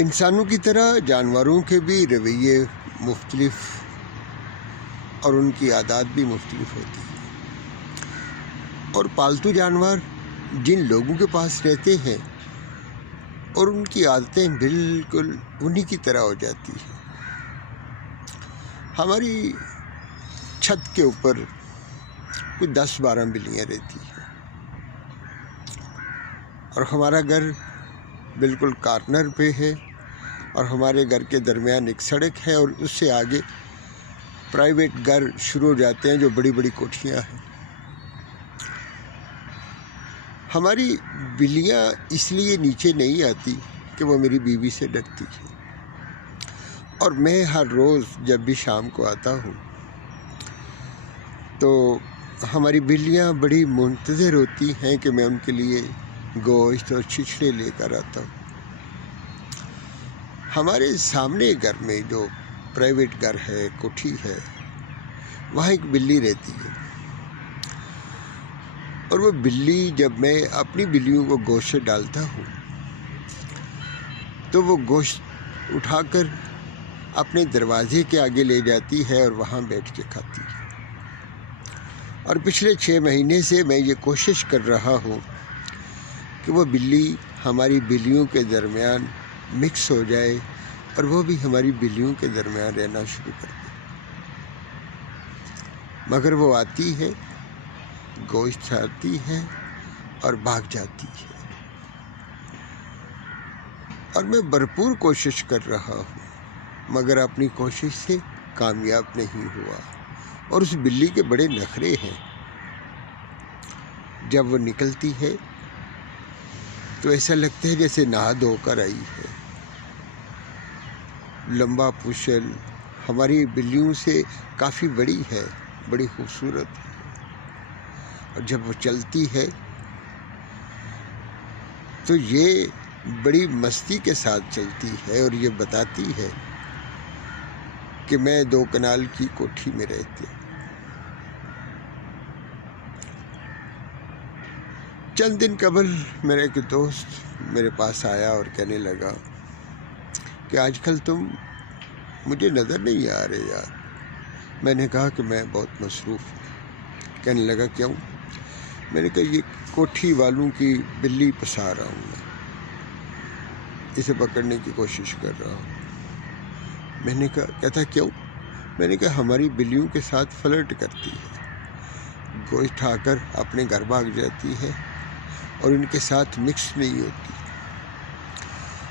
انسانوں کی طرح جانوروں کے بھی رویے مختلف اور ان کی عادات بھی مختلف ہوتی ہیں، اور پالتو جانور جن لوگوں کے پاس رہتے ہیں اور ان کی عادتیں بالکل انہی کی طرح ہو جاتی ہیں۔ ہماری چھت کے اوپر کوئی 10-12 بلیاں رہتی ہیں، اور ہمارا گھر بالکل کارنر پہ ہے، اور ہمارے گھر کے درمیان ایک سڑک ہے، اور اس سے آگے پرائیویٹ گھر شروع ہو جاتے ہیں جو بڑی بڑی کوٹھیاں ہیں۔ ہماری بلیاں اس لیے نیچے نہیں آتی کہ وہ میری بیوی سے ڈرتی ہے، اور میں ہر روز جب بھی شام کو آتا ہوں تو ہماری بلیاں بڑی منتظر ہوتی ہیں کہ میں ان کے لیے گوشت اور چھچھڑے لے کر آتا ہوں۔ ہمارے سامنے گھر میں جو پرائیویٹ گھر ہے، کوٹھی ہے، وہاں ایک بلی رہتی ہے، اور وہ بلی جب میں اپنی بلیوں کو گوشت ڈالتا ہوں تو وہ گوشت اٹھا کر اپنے دروازے کے آگے لے جاتی ہے اور وہاں بیٹھ کے کھاتی ہے۔ اور پچھلے 6 مہینے سے میں یہ کوشش کر رہا ہوں کہ وہ بلی ہماری بلیوں کے درمیان مکس ہو جائے اور وہ بھی ہماری بلیوں کے درمیان رہنا شروع کر دے، مگر وہ آتی ہے، گوشت کھاتی ہے اور بھاگ جاتی ہے، اور میں بھرپور کوشش کر رہا ہوں مگر اپنی کوشش سے کامیاب نہیں ہوا۔ اور اس بلی کے بڑے نخرے ہیں، جب وہ نکلتی ہے تو ایسا لگتا ہے جیسے نہا دھو کر آئی ہے۔ لمبا پوچھل، ہماری بلیوں سے کافی بڑی ہے، بڑی خوبصورت ہے، اور جب وہ چلتی ہے تو یہ بڑی مستی کے ساتھ چلتی ہے اور یہ بتاتی ہے کہ میں 2 کنال کی کوٹھی میں رہتی ہوں۔ چند دن قبل میرا ایک دوست میرے پاس آیا اور کہنے لگا کہ آج کل تم مجھے نظر نہیں آ رہے یار۔ میں نے کہا کہ میں بہت مصروف ہوں۔ کہنے لگا کیوں؟ میں نے کہا یہ کوٹھی والوں کی بلی پسا رہا ہوں، میں اسے پکڑنے کی کوشش کر رہا ہوں۔ میں نے کہا، کہتا کیوں؟ میں نے کہا ہماری بلیوں کے ساتھ فلرٹ کرتی ہے، گوشت کھا کر اپنے گھر بھاگ جاتی ہے اور ان کے ساتھ مکس نہیں ہوتی۔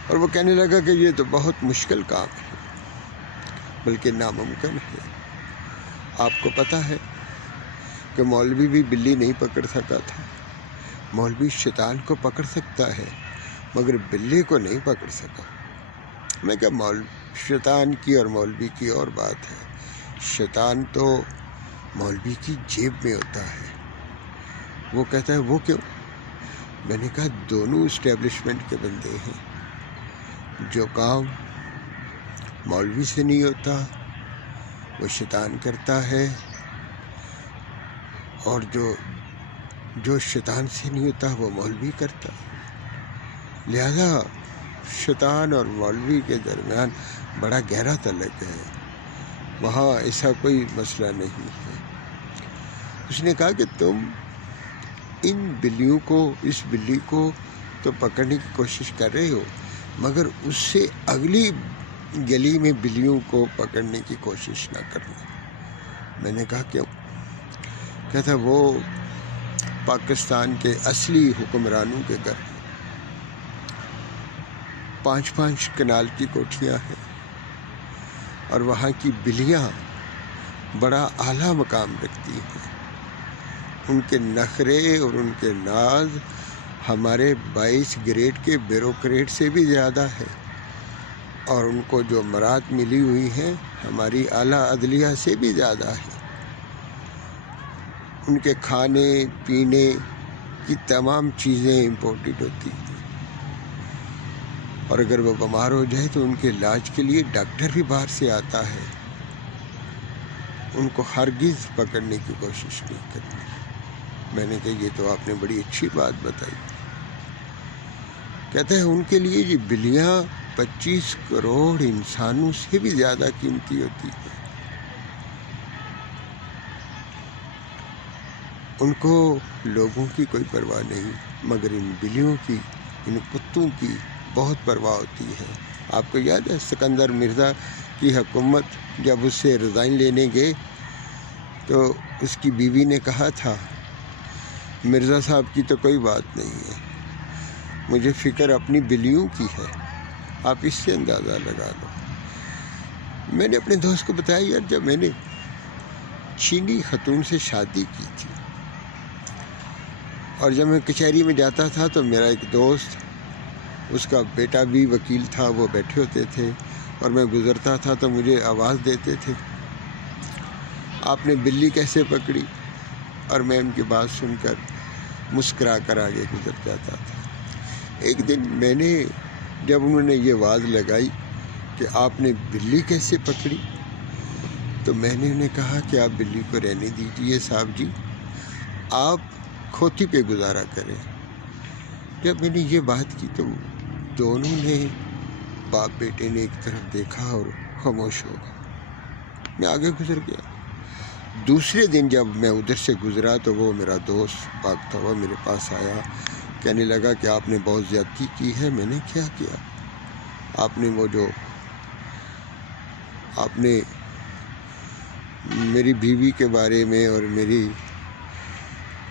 اور وہ کہنے لگا کہ یہ تو بہت مشکل کام ہے، بلکہ ناممکن ہے۔ آپ کو پتہ ہے کہ مولوی بھی بلی نہیں پکڑ سکا تھا۔ مولوی شیطان کو پکڑ سکتا ہے مگر بلی کو نہیں پکڑ سکا۔ میں کہا شیطان کی اور مولوی کی اور بات ہے، شیطان تو مولوی کی جیب میں ہوتا ہے۔ وہ کہتا ہے وہ کیوں؟ میں نے کہا دونوں اسٹیبلشمنٹ کے بندے ہیں، جو کام مولوی سے نہیں ہوتا وہ شیطان کرتا ہے، اور جو شیطان سے نہیں ہوتا وہ مولوی کرتا ہے۔ لہذا شیطان اور مولوی کے درمیان بڑا گہرا تعلق ہے، وہاں ایسا کوئی مسئلہ نہیں ہے۔ اس نے کہا کہ تم ان بلیوں کو، اس بلی کو تو پکڑنے کی کوشش کر رہے ہو مگر اس سے اگلی گلی میں بلیوں کو پکڑنے کی کوشش نہ کرنا۔ میں نے کہا کیوں؟ کہتا وہ پاکستان کے اصلی حکمرانوں کے گھر ہیں، 5-5 کنال کی کوٹھیاں ہیں، اور وہاں کی بلیاں بڑا اعلیٰ مقام رکھتی ہیں۔ ان کے نخرے اور ان کے ناز ہمارے 22 گریڈ کے بیوروکریٹ سے بھی زیادہ ہے، اور ان کو جو مراد ملی ہوئی ہیں ہماری اعلیٰ عدلیہ سے بھی زیادہ ہے۔ ان کے کھانے پینے کی تمام چیزیں امپورٹڈ ہوتی ہیں، اور اگر وہ بیمار ہو جائے تو ان کے علاج کے لیے ڈاکٹر بھی باہر سے آتا ہے۔ ان کو ہرگز پکڑنے کی کوشش نہیں کرنی۔ میں نے کہا یہ تو آپ نے بڑی اچھی بات بتائی۔ کہتا ہے ان کے لیے یہ بلیاں 25 کروڑ انسانوں سے بھی زیادہ قیمتی ہوتی ہے۔ ان کو لوگوں کی کوئی پرواہ نہیں، مگر ان بلیوں کی، ان کتوں کی بہت پرواہ ہوتی ہے۔ آپ کو یاد ہے سکندر مرزا کی حکومت جب اس سے ریزائن لینے گئے تو اس کی بیوی نے کہا تھا مرزا صاحب کی تو کوئی بات نہیں ہے، مجھے فکر اپنی بلیوں کی ہے، آپ اس سے اندازہ لگا لو۔ میں نے اپنے دوست کو بتایا یار جب میں نے چینی خاتون سے شادی کی تھی اور جب میں کچہری میں جاتا تھا تو میرا ایک دوست، اس کا بیٹا بھی وکیل تھا، وہ بیٹھے ہوتے تھے اور میں گزرتا تھا تو مجھے آواز دیتے تھے آپ نے بلی کیسے پکڑی، اور میں ان کی بات سن کر مسکرا کر آگے گزر جاتا تھا۔ ایک دن میں نے جب انہوں نے یہ آواز لگائی کہ آپ نے بلی کیسے پکڑی، تو میں نے انہیں کہا کہ آپ بلی کو رہنے دیجئے صاحب جی، آپ کھوتی پہ گزارا کریں۔ جب میں نے یہ بات کی تو دونوں نے، باپ بیٹے نے ایک طرف دیکھا اور خاموش ہو گئے۔ میں آگے گزر گیا۔ دوسرے دن جب میں ادھر سے گزرا تو وہ میرا دوست بھاگتا ہوا میرے پاس آیا، کہنے لگا کہ آپ نے بہت زیادتی کی ہے۔ میں نے کیا کیا؟ آپ نے وہ جو آپ نے میری بیوی کے بارے میں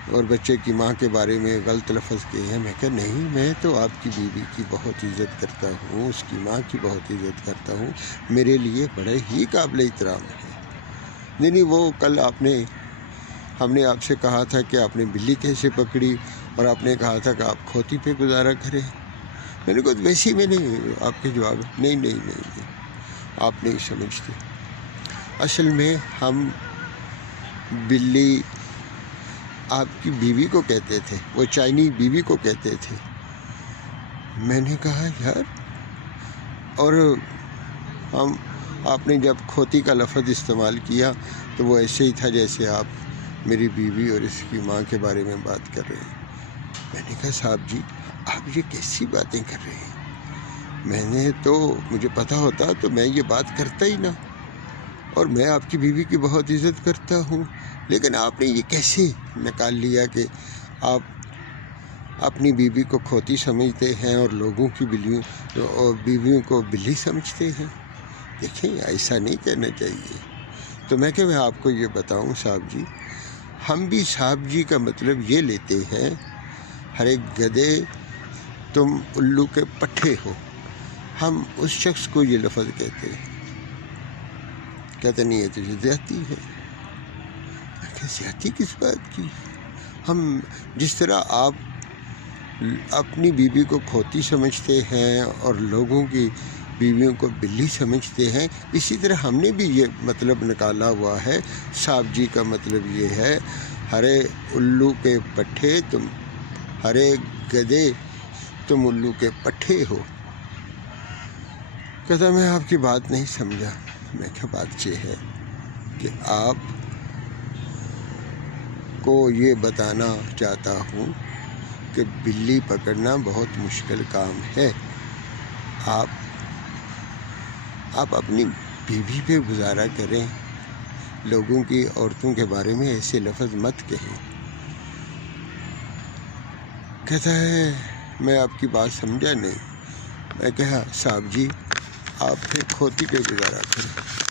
اور بچے کی ماں کے بارے میں غلط لفظ کیے ہیں۔ میں کہا نہیں، میں تو آپ کی بیوی کی بہت عزت کرتا ہوں، اس کی ماں کی بہت عزت کرتا ہوں، میرے لیے بڑے ہی قابل احترام ہے۔ نہیں وہ کل ہم نے آپ سے کہا تھا کہ آپ نے بلی کیسے پکڑی، اور آپ نے کہا تھا کہ آپ کھوتی پہ گزارا کریں۔ میں نے کہا ویسے ہی میں نے آپ کے جواب نہیں آپ نہیں سمجھتے، اصل میں ہم بلی آپ کی بیوی کو کہتے تھے، وہ چائنی بیوی کو کہتے تھے۔ میں نے کہا یار، اور آپ نے جب کھوتی کا لفظ استعمال کیا تو وہ ایسے ہی تھا جیسے آپ میری بیوی اور اس کی ماں کے بارے میں بات کر رہے ہیں۔ میں نے کہا صاحب جی آپ یہ کیسی باتیں کر رہے ہیں، مجھے پتہ ہوتا تو میں یہ بات کرتا ہی نہ، اور میں آپ کی بیوی کی بہت عزت کرتا ہوں، لیکن آپ نے یہ کیسے نکال لیا کہ آپ اپنی بیوی کو کھوتی سمجھتے ہیں اور لوگوں کی بیویوں کو بلی سمجھتے ہیں۔ دیکھیں ایسا نہیں کہنا چاہیے۔ تو میں آپ کو یہ بتاؤں صاحب جی، ہم بھی صاحب جی کا مطلب یہ لیتے ہیں، ہر ایک گدھے تم الو کے پٹھے ہو، ہم اس شخص کو یہ لفظ کہتے ہیں، کہتے نہیں ہے تجھے زیادتی ہے۔ زیادتی کس بات کی؟ ہم جس طرح آپ اپنی بیوی کو کھوتی سمجھتے ہیں اور لوگوں کی بیویوں کو بلی سمجھتے ہیں، اسی طرح ہم نے بھی یہ مطلب نکالا ہوا ہے۔ صاحب جی کا مطلب یہ ہے، ہرے الو کے پٹھے تم، ہرے گدھے تم الو کے پٹھے ہو۔ کہتا میں آپ کی بات نہیں سمجھا۔ میں کیا بات یہ ہے کہ آپ کو یہ بتانا چاہتا ہوں کہ بلی پکڑنا بہت مشکل کام ہے۔ آپ اپنی بیوی پہ گزارا کریں، لوگوں کی عورتوں کے بارے میں ایسے لفظ مت کہیں۔ کہتا ہے میں آپ کی بات سمجھا نہیں۔ میں کہا صاحب جی آپ پھر کھوتی پہ گزارا کریں۔